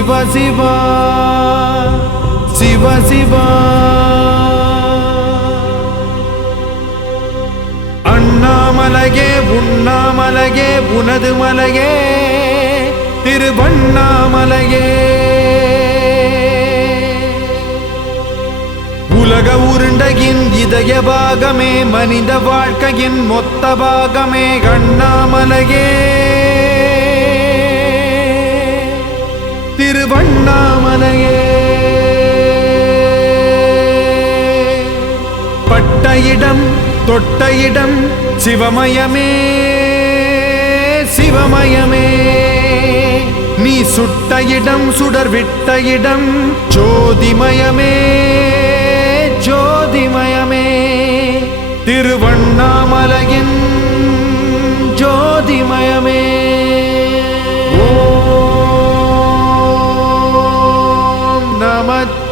சிவ சிவா சிவ சிவா. அண்ணாமலையே உண்ணாமலையே உனது மலையே திருவண்ணாமலையே. உலக உருண்டையின் இதய பாகமே மனித வாழ்க்கையின் மொத்த பாகமே அண்ணாமலையே. அண்ணாமலையே. பட்ட இடம் தொட்ட இடம் சிவமயமே சிவமயமே. நீ சுட்ட இடம் சுடர் விட்ட இடம் ஜோதிமயமே ஜோதிமயமே. திருவண்ணாமலையின் ஜோதிமயமே.